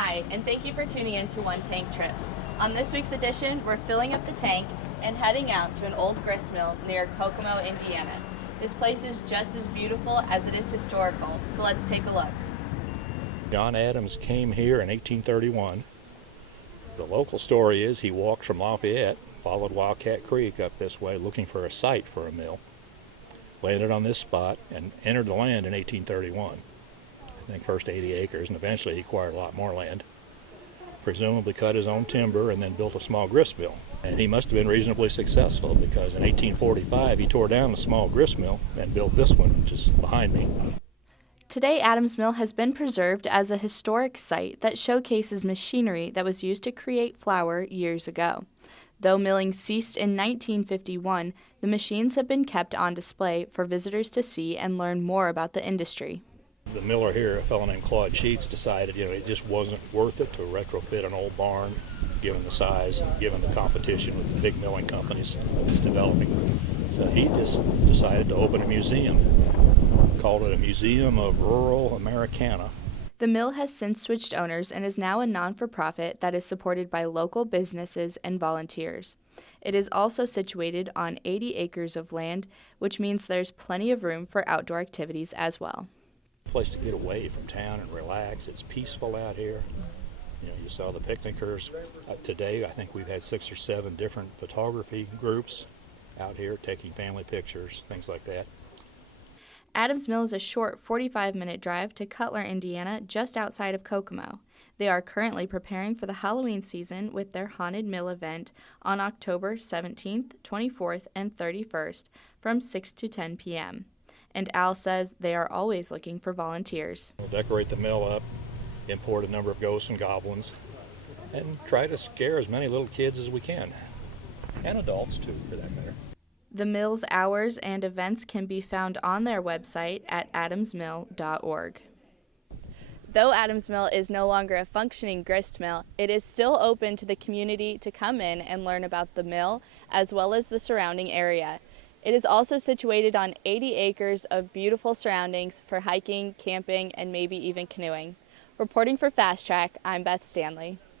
Hi, and thank you for tuning in to One Tank Trips. On this week's edition, we're filling up the tank and heading out to an old grist mill near Kokomo, Indiana. This place is just as beautiful as it is historical, so let's take a look. John Adams came here in 1831. The local story is he walked from Lafayette, followed Wildcat Creek up this way looking for a site for a mill, landed on this spot, and entered the land in 1831. I think first 80 acres, and eventually he acquired a lot more land. Presumably cut his own timber and then built a small grist mill. And he must have been reasonably successful because in 1845 he tore down the small grist mill and built this one, which is behind me. Today, Adams Mill has been preserved as a historic site that showcases machinery that was used to create flour years ago. Though milling ceased in 1951, the machines have been kept on display for visitors to see and learn more about the industry. The miller here, a fellow named Claude Sheets, decided it just wasn't worth it to retrofit an old barn, given the size and given the competition with the big milling companies that was developing. So he just decided to open a museum, called it a Museum of Rural Americana. The mill has since switched owners and is now a non-for-profit that is supported by local businesses and volunteers. It is also situated on 80 acres of land, which means there's plenty of room for outdoor activities as well. Place to get away from town and relax. It's peaceful out here. You saw the picnickers. Today, I think we've had 6 or 7 different photography groups out here taking family pictures, things like that. Adams Mill is a short 45-minute drive to Cutler, Indiana, just outside of Kokomo. They are currently preparing for the Halloween season with their Haunted Mill event on October 17th, 24th, and 31st from 6 to 10 p.m. And Al says they are always looking for volunteers. We'll decorate the mill up, import a number of ghosts and goblins, and try to scare as many little kids as we can, and adults too, for that matter. The mill's hours and events can be found on their website at adamsmill.org. Though Adams Mill is no longer a functioning grist mill, it is still open to the community to come in and learn about the mill as well as the surrounding area. It is also situated on 80 acres of beautiful surroundings for hiking, camping, and maybe even canoeing. Reporting for Fast Track, I'm Beth Stanley.